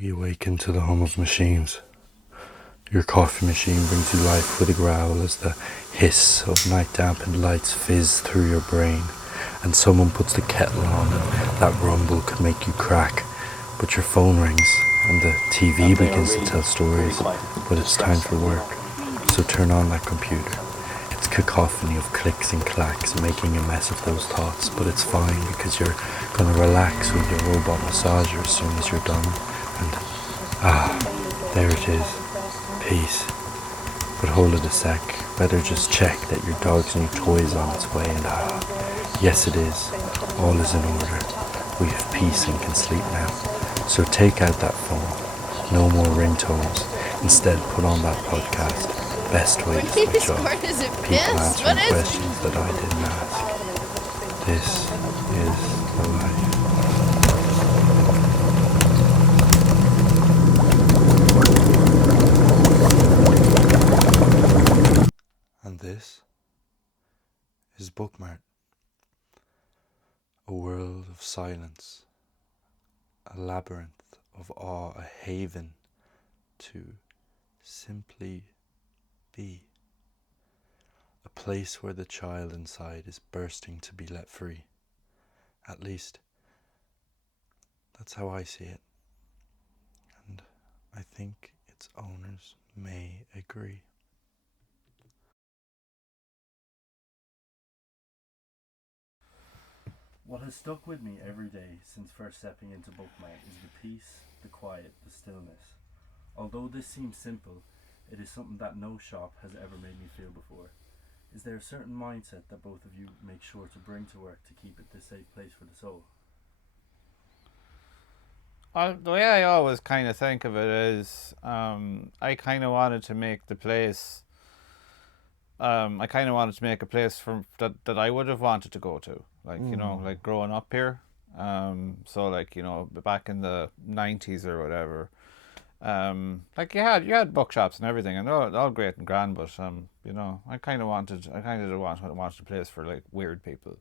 We awaken to the hum of machines. Your coffee machine brings you life with a growl as the hiss of night-dampened lights fizz through your brain, and someone puts the kettle on and that rumble can make you crack. But your phone rings and the TV begins to tell stories, but it's time for work. So turn on that computer. It's cacophony of clicks and clacks making a mess of those thoughts, but it's fine because you're gonna relax with your robot massager as soon as you're done. And there it is. Peace. But hold it a sec. Better just check that your dog's new toy's on its way, and yes it is. All is in order. We have peace and can sleep now. So take out that phone. No more ringtones. Instead put on that podcast. Best way to switch off. People answering questions that I didn't ask. This is the life. And this is Bookmart, a world of silence, a labyrinth of awe, a haven to simply be, a place where the child inside is bursting to be let free. At least, that's how I see it, and I think its owners may agree. What has stuck with me every day since first stepping into Bookmart is the peace, the quiet, the stillness. Although this seems simple, it is something that no shop has ever made me feel before. Is there a certain mindset that both of you make sure to bring to work to keep it this safe place for the soul? The way I always kind of think of it is, I kind of wanted to make the place. I kind of wanted to make a place from that I would have wanted to go to, like like growing up here. So like back in the '90s or whatever. Like you had bookshops and everything, and they're all great and grand, but I kind of wanted a place for like weird people.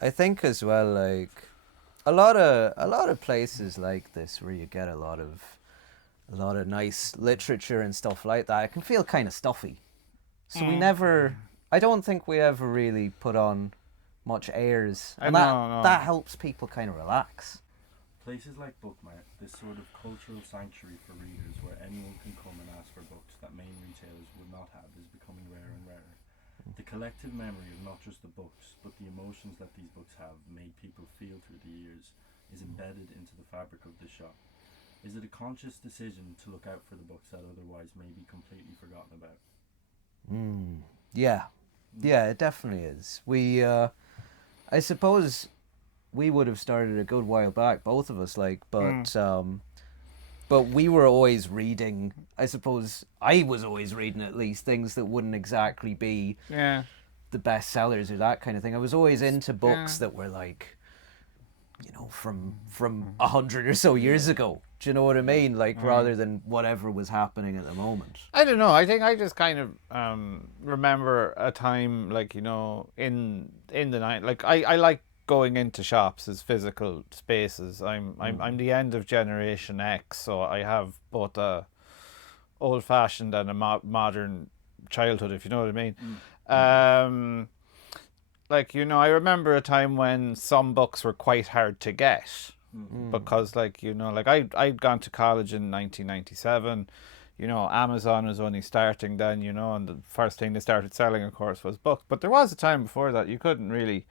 I think as well, like a lot of places like this where you get a lot of nice literature and stuff like that, it can feel kind of stuffy. So I don't think we ever really put on much airs, and that helps people kind of relax. Places like Bookmart, this sort of cultural sanctuary for readers where anyone can come and ask for books that main retailers would not have, is becoming rarer and rarer. The collective memory of not just the books, but the emotions that these books have made people feel through the years is embedded into the fabric of the shop. Is it a conscious decision to look out for the books that otherwise may be completely forgotten about? Yeah, it definitely is. I suppose we would have started a good while back, both of us, but we were always reading. I suppose I was always reading at least things that wouldn't exactly be the best sellers or that kind of thing. I was always into books that were like, from 100 or so years ago. Do you know what I mean? Like rather than whatever was happening at the moment. I don't know. I think I just kind of remember a time like in the night. Like I like going into shops as physical spaces. I'm the end of Generation X, so I have both a old fashioned and a modern childhood, if you know what I mean. I remember a time when some books were quite hard to get. Because I'd gone to college in 1997, Amazon was only starting then, and the first thing they started selling, of course, was books. But there was a time before that you couldn't really,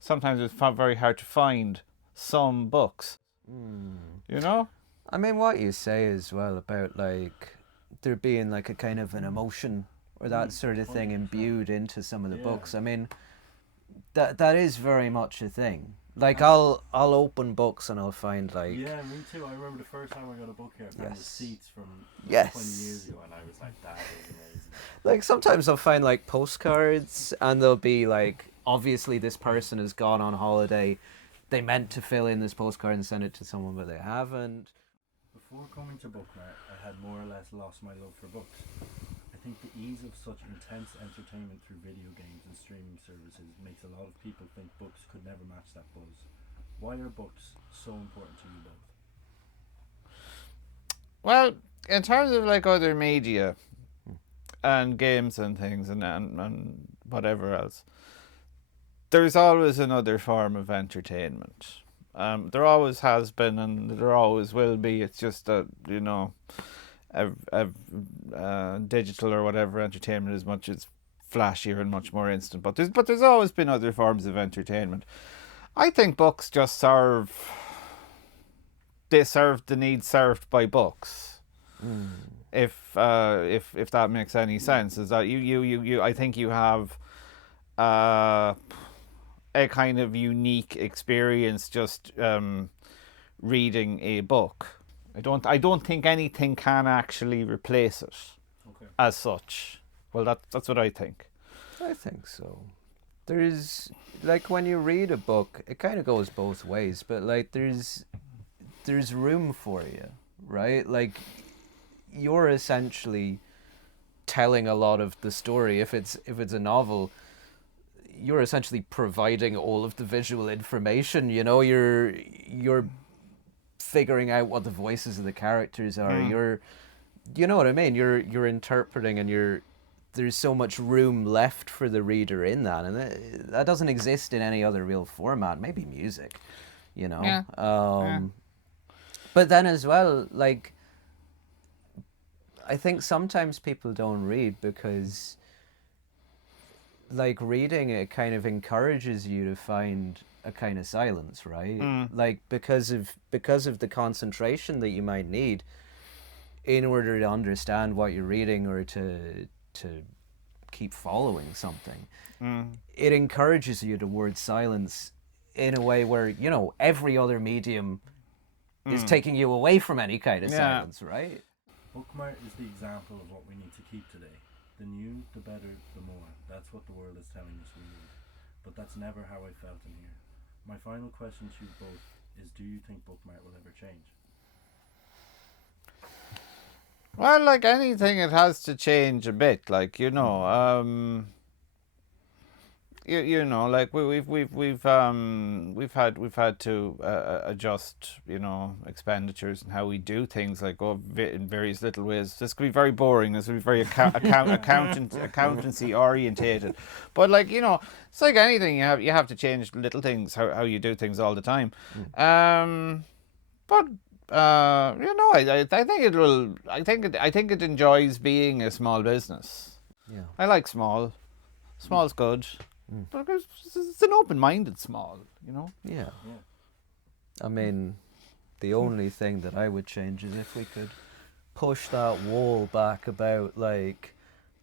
sometimes it was very hard to find some books, I mean, what you say as well about like there being like a kind of an emotion or that sort of thing 100%. imbued into some of the books. I mean, that is very much a thing. Like I'll open books and I'll find like Yeah, me too. I remember the first time I got a book here, I found receipts from 20 years ago, and I was like, that is amazing. Like sometimes I'll find like postcards and they'll be like, obviously this person has gone on holiday. They meant to fill in this postcard and send it to someone, but they haven't. Before coming to Bookmart, I had more or less lost my love for books. I think the ease of such intense entertainment through video games and streaming services makes a lot of people think books could never match that buzz. Why are books so important to you both? Well, in terms of like other media and games and things and whatever else, there's always another form of entertainment. There always has been, and there always will be. It's just that, you know, digital or whatever entertainment is much as flashier and much more instant. But there's always been other forms of entertainment. I think books just serve the needs served by books. If that makes any sense, is that you I think you have a kind of unique experience just reading a book. I don't think anything can actually replace it as such. Well, that's what I think. I think so. There's like when you read a book, it kind of goes both ways, but like there's room for you, right? Like you're essentially telling a lot of the story. If it's a novel, you're essentially providing all of the visual information. You know, you're figuring out what the voices of the characters are. You know what I mean? You're interpreting, and there's so much room left for the reader in that, and that doesn't exist in any other real format. Maybe music, you know. Yeah. But then as well, like, I think sometimes people don't read because, like, reading, it kind of encourages you to find a kind of silence, right? Like, because of the concentration that you might need in order to understand what you're reading or to keep following something. It encourages you towards silence in a way where, you know, every other medium is taking you away from any kind of silence, right? Bookmart is the example of what we need to keep today. The new, the better, the more. That's what the world is telling us we need. But that's never how I felt in here. My final question to you both is, do you think Bookmart will ever change? Well, like anything, it has to change a bit. Like, you know, you know, like we've had to adjust, you know, expenditures and how we do things, like in various little ways. This could be very boring. This could be very accountancy orientated, but like, you know, it's like anything. You have to change little things, how you do things all the time. But you know, I think it will. I think it enjoys being a small business. Yeah. I like small. Small's good. But it's an open-minded small, you know? Yeah. I mean, the only thing that I would change is if we could push that wall back about, like,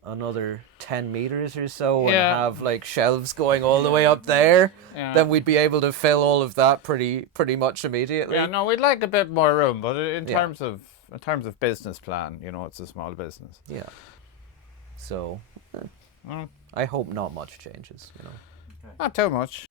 another 10 meters or so and have, like, shelves going all the way up there, then we'd be able to fill all of that pretty much immediately. Yeah, no, we'd like a bit more room, but in terms of business plan, you know, it's a small business. Yeah. So, I hope not much changes, you know. Not too much.